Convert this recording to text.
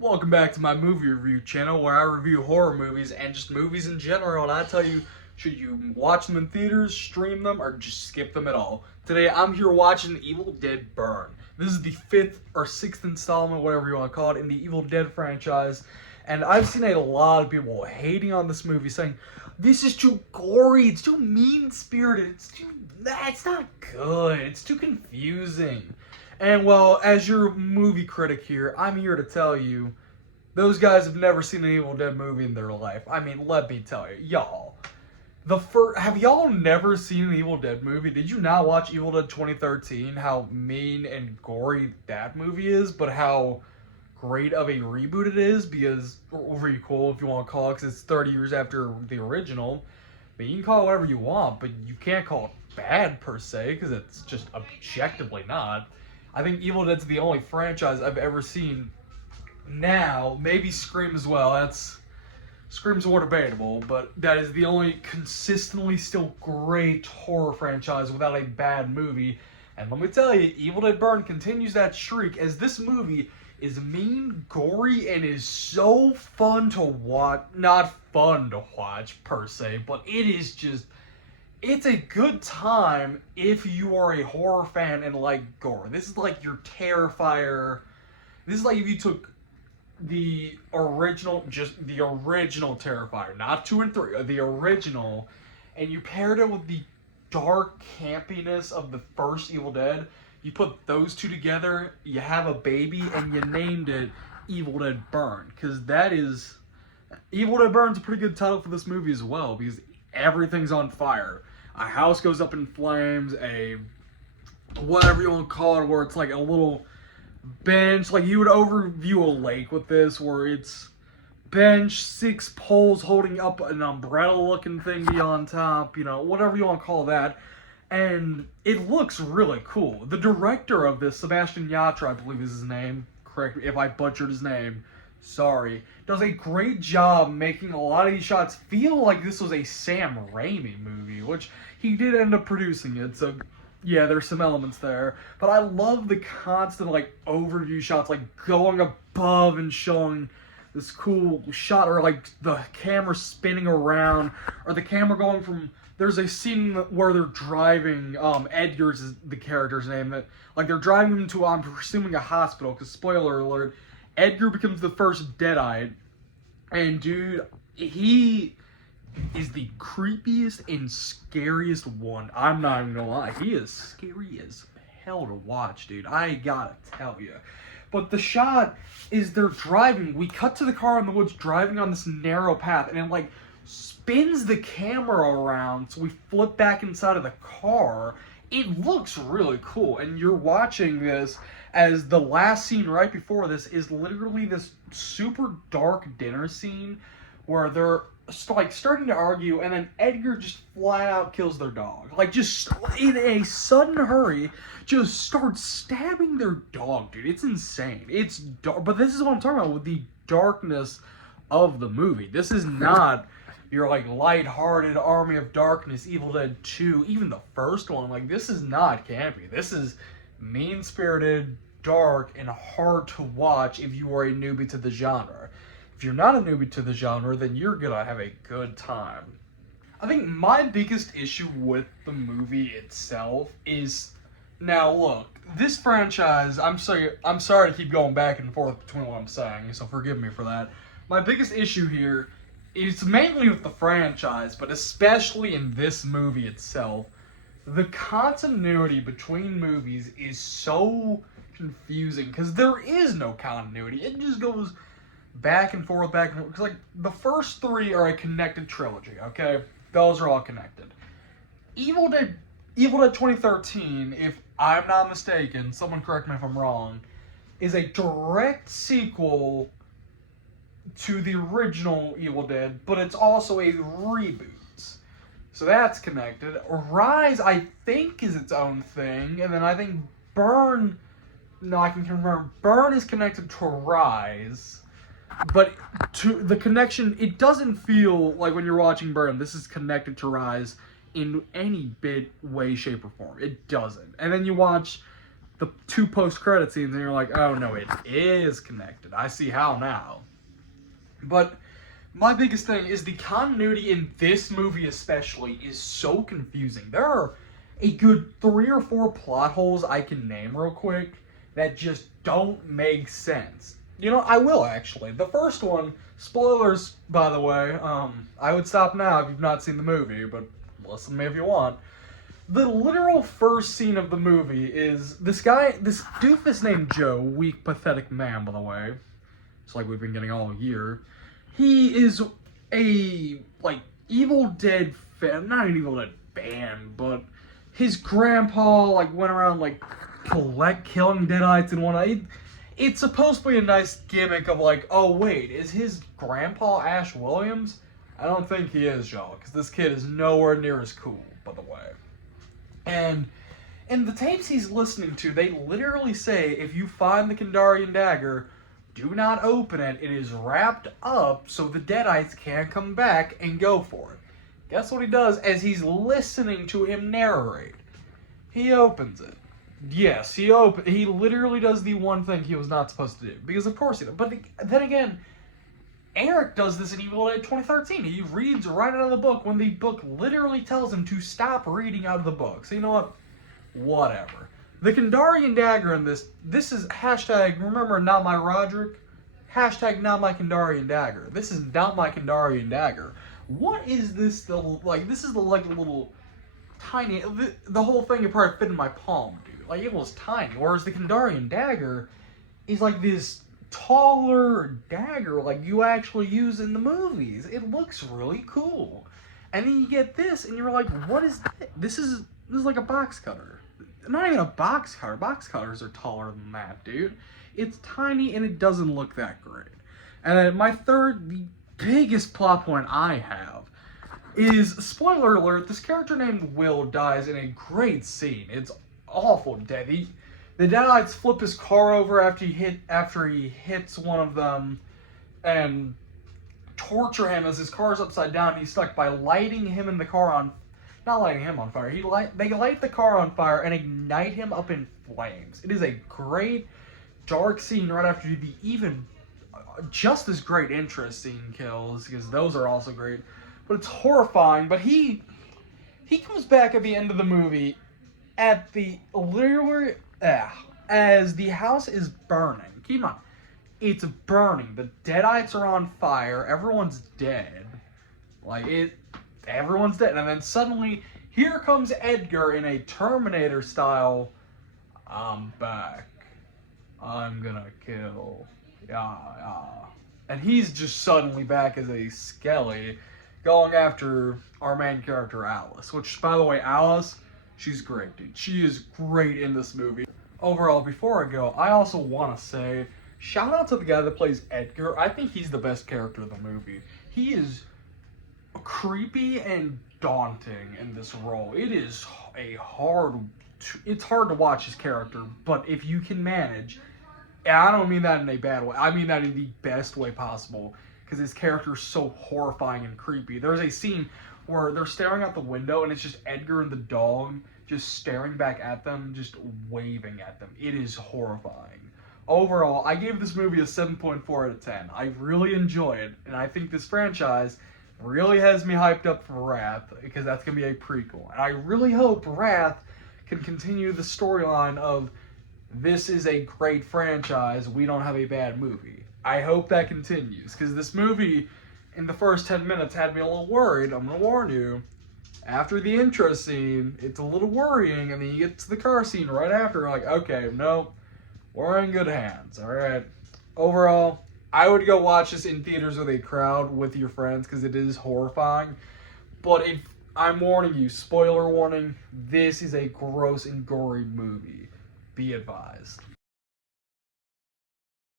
Welcome back to my movie review channel where I review horror movies and just movies in general, and I tell you, should you watch them in theaters, stream them, or just skip them at all. Today I'm here watching Evil Dead Burn. This is the 5th or 6th installment, whatever you want to call it, in the Evil Dead franchise, and I've seen a lot of people hating on this movie, saying, this is too gory, it's too mean-spirited, it's not good, it's too confusing. And well, as your movie critic here, I'm here to tell you, those guys have never seen an Evil Dead movie in their life. I mean, let me tell you, y'all. Have y'all never seen an Evil Dead movie? Did you not watch Evil Dead 2013? How mean and gory that movie is, but how great of a reboot it is, because, or requel if you want to call it, because it's 30 years after the original. But you can call it whatever you want, but you can't call it bad per se, because it's just objectively not. I think Evil Dead's the only franchise I've ever seen now, maybe Scream as well, Scream's more debatable, but that is the only consistently still great horror franchise without a bad movie. And let me tell you, Evil Dead Burn continues that streak, as this movie is mean, gory, and is so fun to watch. Not fun to watch per se, but it is just... it's a good time if you are a horror fan and like gore. This is like your Terrifier. This is like if you took the original, just the original Terrifier, not 2 and 3, the original, and you paired it with the dark campiness of the first Evil Dead. You put those two together, you have a baby, and you named it Evil Dead Burn. Because that is... Evil Dead Burn's a pretty good title for this movie as well, because everything's on fire. A house goes up in flames, a whatever you want to call it, where it's like a little bench, like you would overview a lake with this, where it's bench, 6 poles holding up an umbrella looking thing beyond top, you know, whatever you want to call that. And it looks really cool. The director of this, Sebastian Yatra, I believe is his name, correct me if I butchered his name, sorry, does a great job making a lot of these shots feel like this was a Sam Raimi movie, which he did end up producing it, so yeah, there's some elements there. But I love the constant, like, overview shots, like, going above and showing this cool shot, or, like, the camera spinning around, or the camera going from... There's a scene where they're driving, Edgar's is the character's name, that, like, they're driving him to, I'm presuming, a hospital, because, spoiler alert, Edgar becomes the first Deadite, and dude, he is the creepiest and scariest one. I'm not even gonna lie, he is scary as hell to watch, dude. I gotta tell you. But the shot is they're driving. We cut to the car in the woods driving on this narrow path, and it like spins the camera around, so we flip back inside of the car. It looks really cool, and you're watching this as the last scene right before this is literally this super dark dinner scene where they're like starting to argue, and then Edgar just flat out kills their dog. Like, just in a sudden hurry, just starts stabbing their dog, dude. It's insane. It's dark, but this is what I'm talking about with the darkness of the movie. This is not your, like, lighthearted Army of Darkness, Evil Dead 2, even the first one. Like, this is not campy. This is mean-spirited, dark, and hard to watch if you are a newbie to the genre. If you're not a newbie to the genre, then you're gonna have a good time. I think my biggest issue with the movie itself is... Now, look, this franchise, I'm sorry to keep going back and forth between what I'm saying, so forgive me for that. My biggest issue here is mainly with the franchise, but especially in this movie itself. The continuity between movies is so confusing, because there is no continuity. It just goes back and forth, because, like, the first 3 are a connected trilogy, okay? Those are all connected. Evil Dead 2013, if I'm not mistaken, someone correct me if I'm wrong, is a direct sequel to the original Evil Dead, but it's also a reboot. So that's connected. Rise, I think, is its own thing, and then I think Burn... No, I can confirm. Burn is connected to Rise, but to the connection, it doesn't feel like when you're watching Burn, this is connected to Rise in any bit, way, shape, or form. It doesn't. And then you watch the two post-credit scenes, and you're like, oh no, it is connected. I see how now. But my biggest thing is the continuity in this movie especially is so confusing. There are a good 3 or 4 plot holes I can name real quick that just don't make sense. You know, I will actually. The first one, spoilers by the way, I would stop now if you've not seen the movie, but listen to me if you want. The literal first scene of the movie is this doofus named Joe, weak, pathetic man, by the way. It's like we've been getting all year. He is a, Evil Dead fan, not an Evil Dead fan, but his grandpa, went around, killing Deadites and whatnot. It's supposed to be a nice gimmick of, oh, wait, is his grandpa Ash Williams? I don't think he is, y'all, because this kid is nowhere near as cool, by the way. And in the tapes he's listening to, they literally say, if you find the Kandarian dagger, do not open it. It is wrapped up so the Deadites can't come back and go for it. Guess what he does as he's listening to him narrate? He opens it. Yes, he literally does the one thing he was not supposed to do. Because of course he does. But then again, Eric does this in Evil Dead 2013. He reads right out of the book when the book literally tells him to stop reading out of the book. So you know what? Whatever. The Kandarian dagger in this is hashtag, remember, not my Roderick? Hashtag, not my Kandarian dagger. This is not my Kandarian dagger. What is this? This is the little tiny, the whole thing would probably fit in my palm, dude. It was tiny. Whereas the Kandarian dagger is this taller dagger you actually use in the movies. It looks really cool. And then you get this and you're like, what is that? This is like a box cutter. Not even a box cutter. Box cutters are taller than that, dude. It's tiny and it doesn't look that great. And then the biggest plot point I have is, spoiler alert, this character named Will dies in a great scene. It's awful death. The Deadites flip his car over after he hits one of them and torture him as his car's upside down. He's stuck by lighting him in the car on, not lighting him on fire. They light the car on fire and ignite him up in flames. It is a great dark scene right after the even just as great interest scene kills, because those are also great. But it's horrifying. But he comes back at the end of the movie at the literally as the house is burning. Keep in mind, it's burning. The Deadites are on fire. Everyone's dead. Everyone's dead. And then suddenly, here comes Edgar in a Terminator style. I'm back. I'm gonna kill. Yeah. And he's just suddenly back as a skelly, going after our main character, Alice. Which, by the way, Alice, she's great, dude. She is great in this movie. Overall, before I go, I also want to say, shout out to the guy that plays Edgar. I think he's the best character in the movie. He is creepy and daunting in this role. It is it's hard to watch his character, but if you can manage, and I don't mean that in a bad way, I mean that in the best way possible, because his character is so horrifying and creepy. There's a scene where they're staring out the window and it's just Edgar and the dog just staring back at them, just waving at them. It is horrifying. Overall, I gave this movie a 7.4 out of 10. I really enjoy it, and I think this franchise really has me hyped up for Wrath, because that's going to be a prequel. And I really hope Wrath can continue the storyline of, this is a great franchise, we don't have a bad movie. I hope that continues, because this movie, in the first 10 minutes, had me a little worried. I'm going to warn you. After the intro scene, it's a little worrying, and then you get to the car scene right after, okay, no, we're in good hands, alright? Overall, I would go watch this in theaters with a crowd with your friends, because it is horrifying. But if I'm warning you, spoiler warning, this is a gross and gory movie. Be advised.